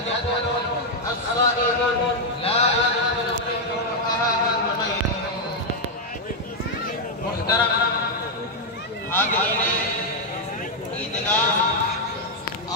يدخل الصائمون لا يدخل منهم أحد غيرهم. محترم حاضرین عیدگاہ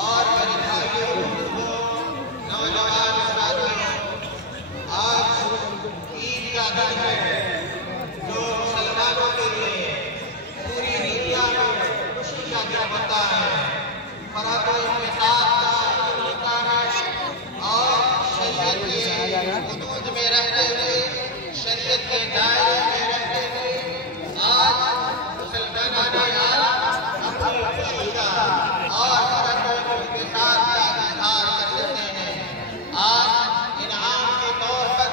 اور میرے بھائیوں، نوجوان ساتھیوں، آج عید کا دن ہے جو مسلمانوں کے لیے پوری دنیا میں خوشی کا دن ہوتا ہے، فرحت و اتفاق کا دن ہوتا ہے، اور شریعت کے حدود میں رہتے ہوئے، شریعت کے دائرے میں رہتے ہوئے آج مسلمانان اپنی خوشی کا اور فرحت و اتفاق کا اظہار کر سکتے ہیں۔ آج انعام کے طور پر،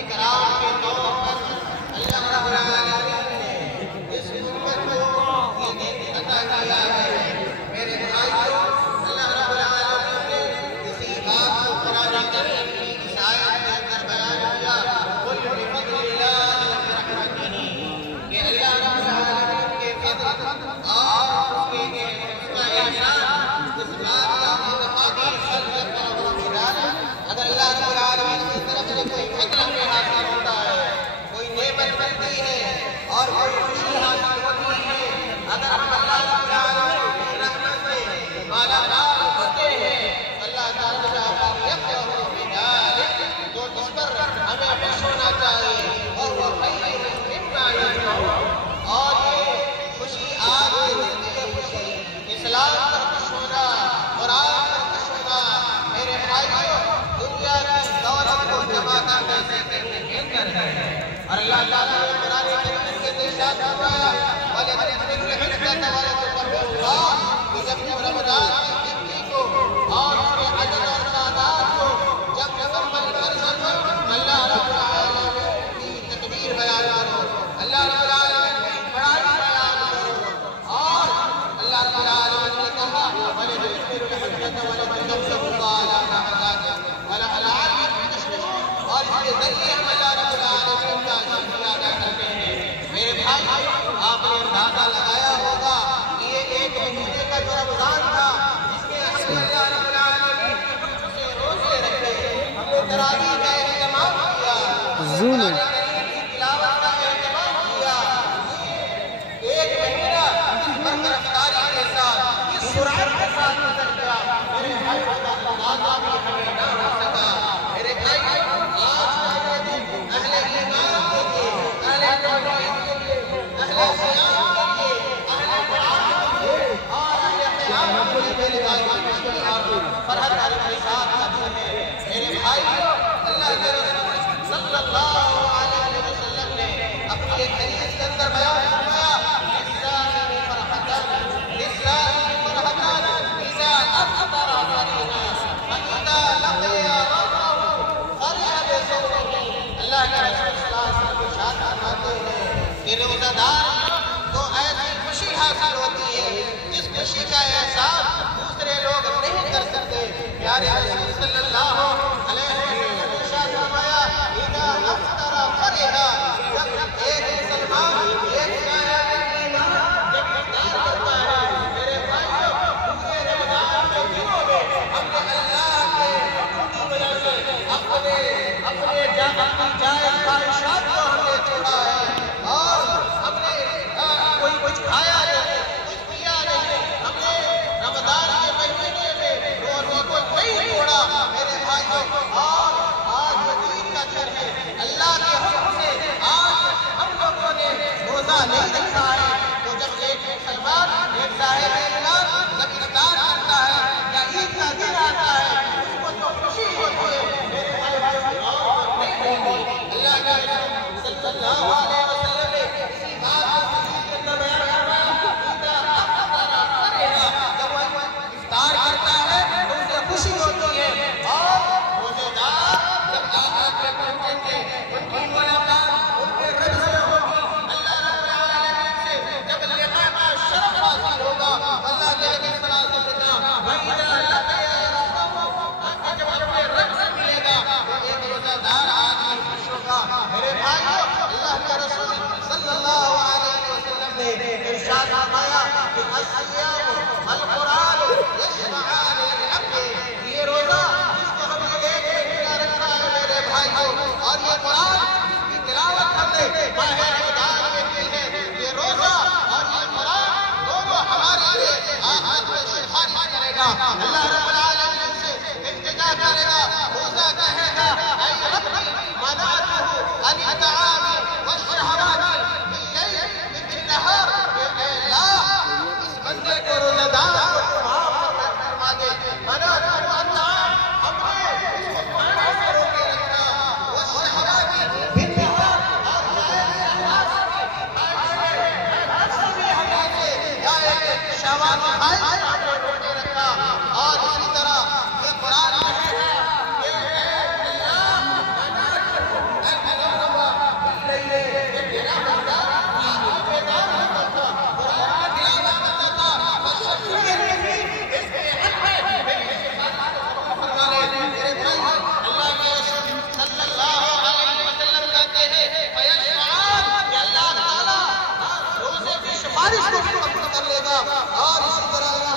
اکرام کے طور پر اللہ رب العالمین نے اس امت کو یہ دین عطا کیا ہے۔ میرے بھائیوں، اللہ رب العالمین نے اسی بات کو قرآن کریم کی اس آیت کے اندر بیان کیا، قُلْ بِفَضْلِ اللَّهِ وَبِرَحْمَتِهِ، کہ اللہ رب العالمین کے فضل اور اس کا احسان اس بات کا انتخابی خلق کا مدار ہے۔ اگر اللہ رب العالمین کی طرف سے کوئی فضل ہمیں حاصل ہوتا ہے، کوئی نعمت ملتی ہے اور کوئی خوشی حاصل ہوتی ہے، اگر ہم اللہ رب العالمین کی رحمت سے مالا مال ہوتے ہیں، اللہ تعالیٰ تو اس پر ہمیں خوش ہونا چاہیے، اور وہ خیر مما یجمعون۔ اور یہ خوشی آج کے دن کی یہ خوشی اسلام پر خوش ہونا، قرآن پر خوش ہونا، میرے بھائیوں، دنیا کی دولت کو جمع کرنے سے کہیں بہتر ہے۔ اور اللہ تعالیٰ نے قرآن کریم کے ارشاد فرمایا، وَلِتُكْمِلُوا الْعِدَّةَ وَلِتُكَبِّرُوا اللَّهَ، کہ جب رمضان کی گنتی کو اور اس کے عدد اور تعداد کو جب مکمل کر سکو، اللہ رب العالمین کی تکبیر بیان کرو، اللہ رب العالمین کی بڑائی بیان کرو، اور اللہ رب العالمین نے کہا وَلِتُكْمِلُوا الْعِدَّةَ وَلِتُكَبِّرُوا اللَّهَ عَلَىٰ مَا هَدَاكُمْ وَلَعَلَّكُمْ تَشْكُرُونَ۔ اور اس کے ذریعے ہم اللہ رب العالمین کا شکریہ ادا کرتے ہیں۔ میرے بھائی، آپ نے اندازہ لگایا ہوگا کہ یہ ایک مہینے کا جو رمضان تھا، جس کے اندر اللہ رب العالمین نے سے روزے رکھے، ہم نے تراویح کا اہتمام کیا، قرآن کریم کی تلاوت کا اہتمام کیا، ایک مہینہ اس پر گرفتاری کے ساتھ، اس سرعت کے ساتھ گزر گیا، میرے بھائی کا اندازہ بھی ہمیں نہ ہو سکا۔ میرے بھائی، آج کا یہ دن اہل ایمان کے لیے، اہل توحید کے لیے، اہل صیام کے لیے، اہل قرآن کے لیے اور اہل قیام کے لیے میرے بھائی فرحت اور اتفاق کا دن ہے۔ میرے بھائیوں، اللہ کے رسول صلی اللہ علیہ وسلم نے اپنی ایک حدیث کے اندر بیان فرمایا، لِلصَّائِمِ فَرْحَتَانِ إِذَا أَفْطَرَ فَرِحَ وَإِذَا لَقِيَ رَبَّهُ فَرِحَ بِصَوْمِهِ۔ اللہ کے رسول صلی اللہ علیہ وسلم ارشاد فرماتے ہیں کہ روزہ دار کو ایسی خوشی حاصل ہوتی ہے جس خوشی کا احساس دوسرے لوگ نہیں کر سکتے۔ پیارے رسول صلی اللہ علیہ وسلم نے ارشاد فرمایا، اذا افطر فرح، جب ایک مسلمان، ایک صاحب ایمان جب افطار کرتا ہے، میرے بھائیوں، پورے رمضان کے دنوں میں ہم نے اللہ کے حکم کی وجہ سے اپنی جائز خواہشات کو ہم نے چھوڑا ہے، اور ہم نے کوئی کچھ کھایا نہیں، کچھ پیا نہیں، ہم نے رمضان کے مہینے میں روزے کو نہیں توڑا، میرے بھائیوں۔ اور آج عید کا دن ہے، اللہ کے حکم سے آج ہم لوگوں نے روزہ نہیں رکھا ہے، تو جب ایک مسلمان، ایک صاحب ایمان جب افطار کرتا ہے یا عید کا دن آتا ہے، اس کو تو خوشی ہوتی ہے، میرے بھائی اللہ کے صلی اللہ علیہ وسلم نے اسی بات کو حدیث کے اندر بیان فرمایا، اذا افطر فرح، جب وہ افطار کرتا ہے تو اسے خوشی ہوتی ہے، اور روزے دار جب آخرت میں پہنچیں گے، ان کی ملاقات ان کے رب سے ہوگی، اللہ رب العالمین سے جب لقاء کا شرف حاصل ہوگا، اللہ کے نبی صلی اللہ علیہ وسلم نے کہا وَإِذَا لَقِيَ رَبَّهُ، جب اپنے رب سے ملے گا تو ایک روزہ دار آدمی خوش ہوگا۔ میرے بھائیوں، اللہ کے رسول صلی اللہ علیہ وسلم نے ارشاد فرمایا کہ الصیام القرآن یشفعان للعبد، یہ روزہ جس کو ہم گا، اللہ رب العالمین سے التجا کرے گا، روزہ کہے گا اے ربی منعتہ عن الطعام والشہوات باللیل بالنہار، اے اللہ اس بندے کو روزہ دار کو معاف فرما دے، منعتہ عن الطعام ہم نے اس کو کھانے سے روکے رکھا، والشہوات بالنہار اور جائز احساس شہوات خواہش سے ہم نے روکے رکھا، اور اسی طرح یہ قرآن کہے گا کہ اے اللہ یہ میرا بندہ آپ کو بیدار ہوتا تھا، قرآن تلاوت کرتا تھا، اس کے حق میں میری شفاعت فرما لے میرے بھائی، اللہ کے رسول صلی اللہ علیہ وسلم کہتے ہیں فیشفعان کہ اللہ تعالیٰ روزے کی سفارش کو بھی قبول کر لے گا، اور اسی طرح اللہ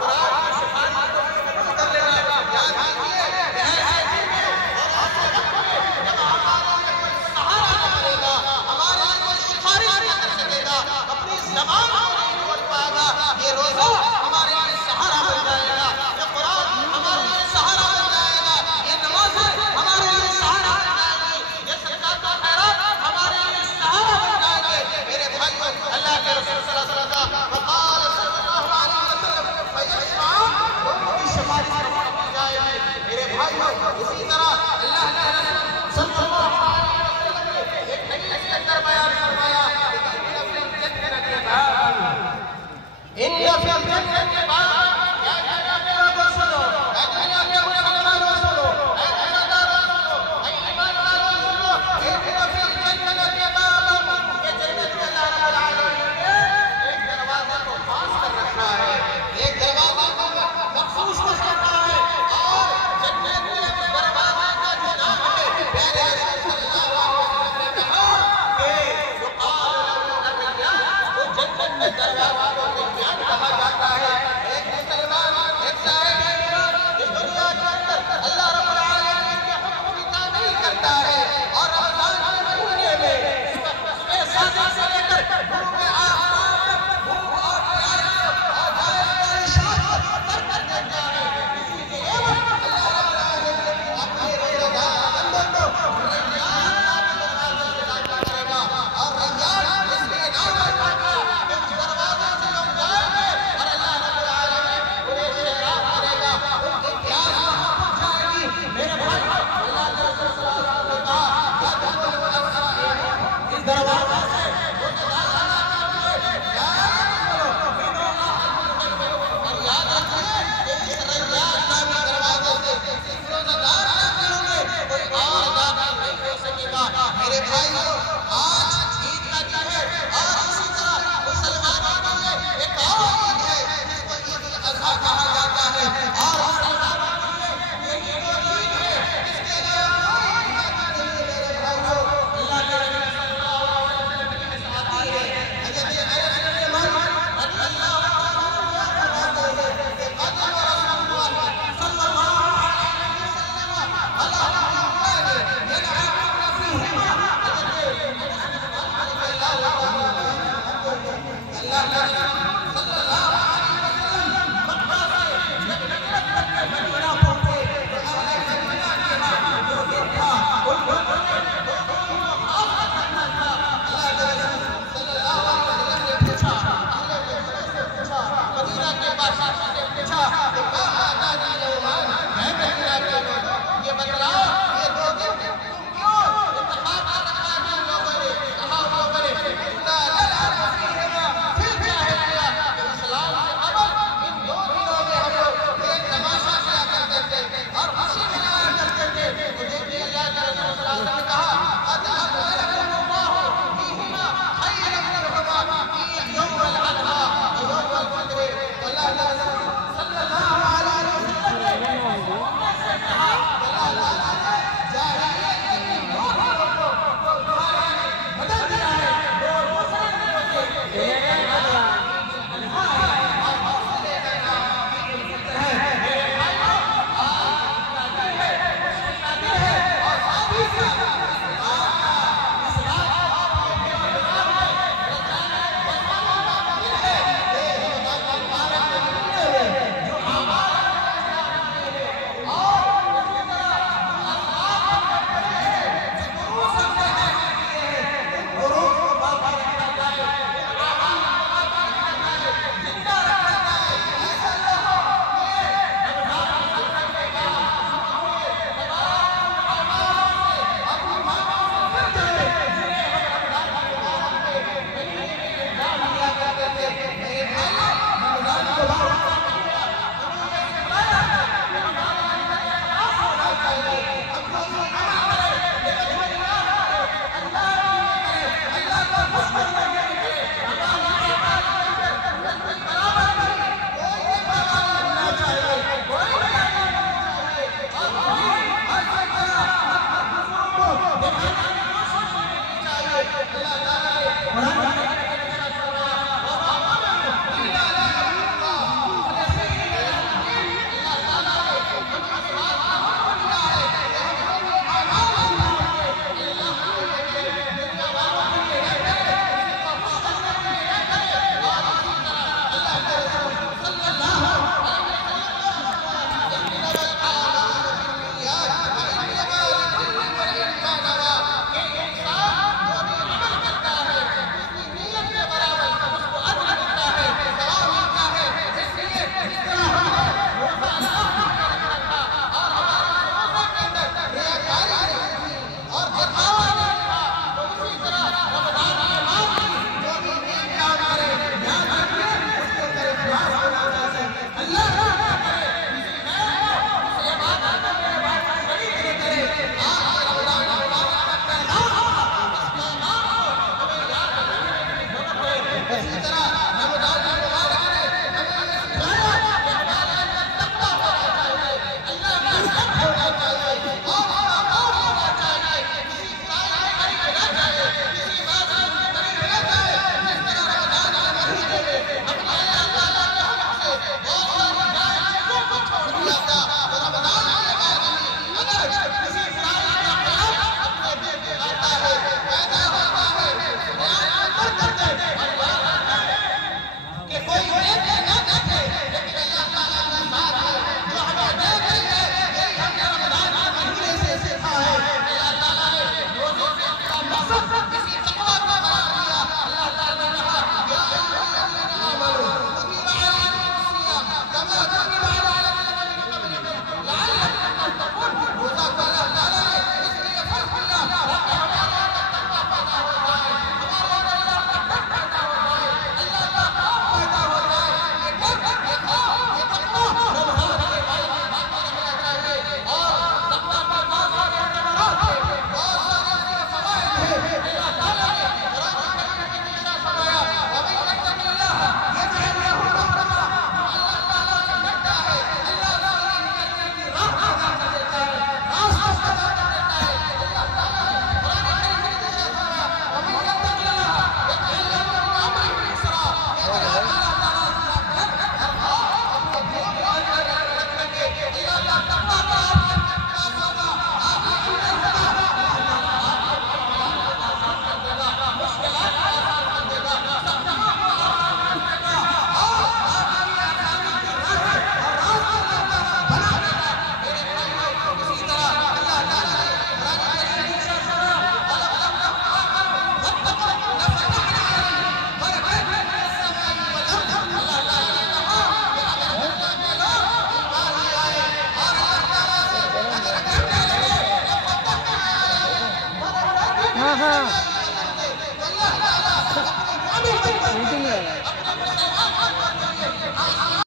قرآن کی سفارش کو بھی قبول کر لے گا۔ یاد رکھیے کہ ایسے دن میں اور ایسے وقت میں جب ہمارے لیے کوئی سہارا نہ کرے گا، ہمارے لیے کوئی سفارش نہ کر سکے گا، اپنی زبان کو نہیں کھول پائے گا، یہ روزہ ہمارے لیے سہارا بن جائے گا، یہ قرآن ہمارے لیے سہارا بن جائے گا، یہ نمازیں ہمارے لیے سہارا بن جائے گی، یہ صدقات و خیرات ہمارے لیے سہارا بن جائے گے۔ میرے بھائیو، اللہ کے رسول صلی اللہ علیہ وسلم وقال صلی اللہ علیہ وسلم فیشفعان ان کی شفاعت قبول کی جائے گی۔ میرے بھائیو، اسی طرح اللہ کے رسول صلی اللہ علیہ وسلم نے ایک حدیث کے اندر بیان فرمایا ان فی الجنت کے بعد یا جنہ کے لوگوں سنو، اے دنیا کے مسلمانوں سنو، اے روزہ داروں سنو، اے ایمان والوں سنو، ان فی الجنت کے بعد یہ جنت میں اللہ رب العالمین نے ایک دروازہ کو خاص کر رکھا ہے، ایک دروازہ کو مخصوص کر رکھا ہے، اور جنت کے دروازے کا جو نام ہے پیارے رسول صلی اللہ علیہ وسلم نے کہا کہ یقال له الریان، وہ جنت میں دروازہ کو ریان کہا جاتا ہے۔ ہاں ہاں میٹنگ ہے